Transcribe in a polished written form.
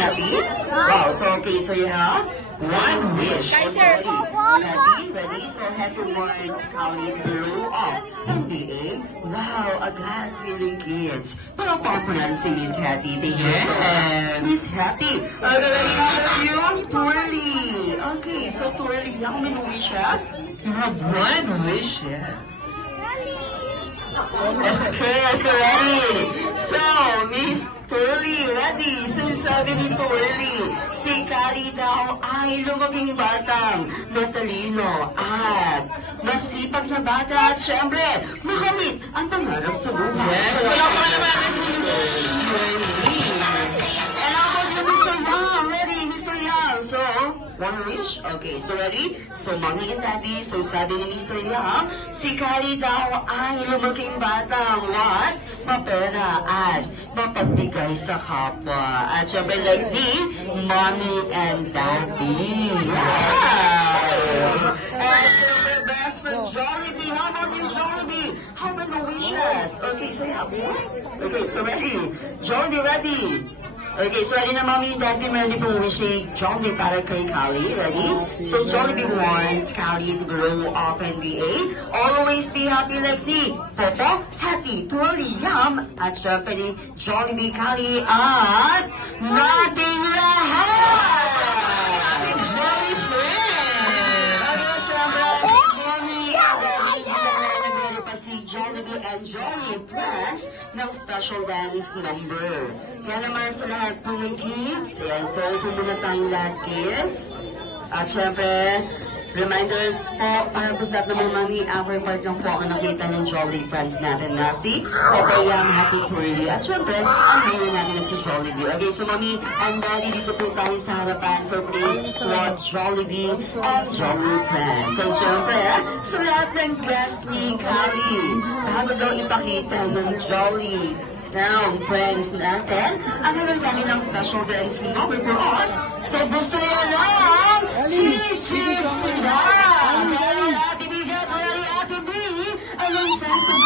happy? Wow, so okay, so you have one wish. Oh, sorry. Ready? So happy words, Kali, through NBA. Wow, agad feeling kids. Pero papa natin si Miss Hattie. Thank you so much. Miss Hattie. Ready for you? Twirly. Okay, so Twirly, how many wishes? You have one wishes. Okay, ready. So, Miss Twirly, ready. So, sabi ni Twirly, si Kali daw ay lumaging batang matalino at masipag na bata at syempre, makamit ang pangarap sa buhay. Yes, wala pa naman si Twirly. And how about you, Mr. Yang? Ready, Mr. Yang? So, one wish? Okay, so ready? So, Mommy and Daddy, so sabi ni Mr. Yang, si Kali daw ay lumaging batang what? Mapera at mapagbigay sa kapwa. At syempre like ni Mommy and Daddy. Wow! And syempre best friend Jollibee. How about you, Jollibee? How many wishes? Okay, so you have four? Okay, so ready? Jollibee, ready? Okay, so ready na Mommy and Daddy, meron din pong wishing Jollibee para kay Kali. Ready? So Jollibee wants Kali to grow up and be always be happy like me. Popo, happy, Twirly, yum, at syempre ni Jollibee, Kali, at nating lahat! Ating Jolly friend! Okay, syempre, Mommy and Daddy, pa si Jollibee and Jolly friends ng special dance number. Kaya naman sa lahat po ng kids, ayan, so ito muna tayong lahat kids. At syempre, reminders po, para po sa lahat ng mga mami, our part lang po ang nakita ng Jolly friends natin na si Papayang Happy Twirly. At syempre, ang mayor natin na si Jollibee. Okay, so mami and daddy, dito po tayo sa harapan. So please, watch Jollibee and Jolly friends. So syempre, sa lahat ng guest ni Kali, bago daw ipakita ng Jolly now, friends natin, ang nagagani ng special dance number for us. So, gusto nyo lang, cheers sila! Kaya Ate B, get ready, Ate B! Anong sense of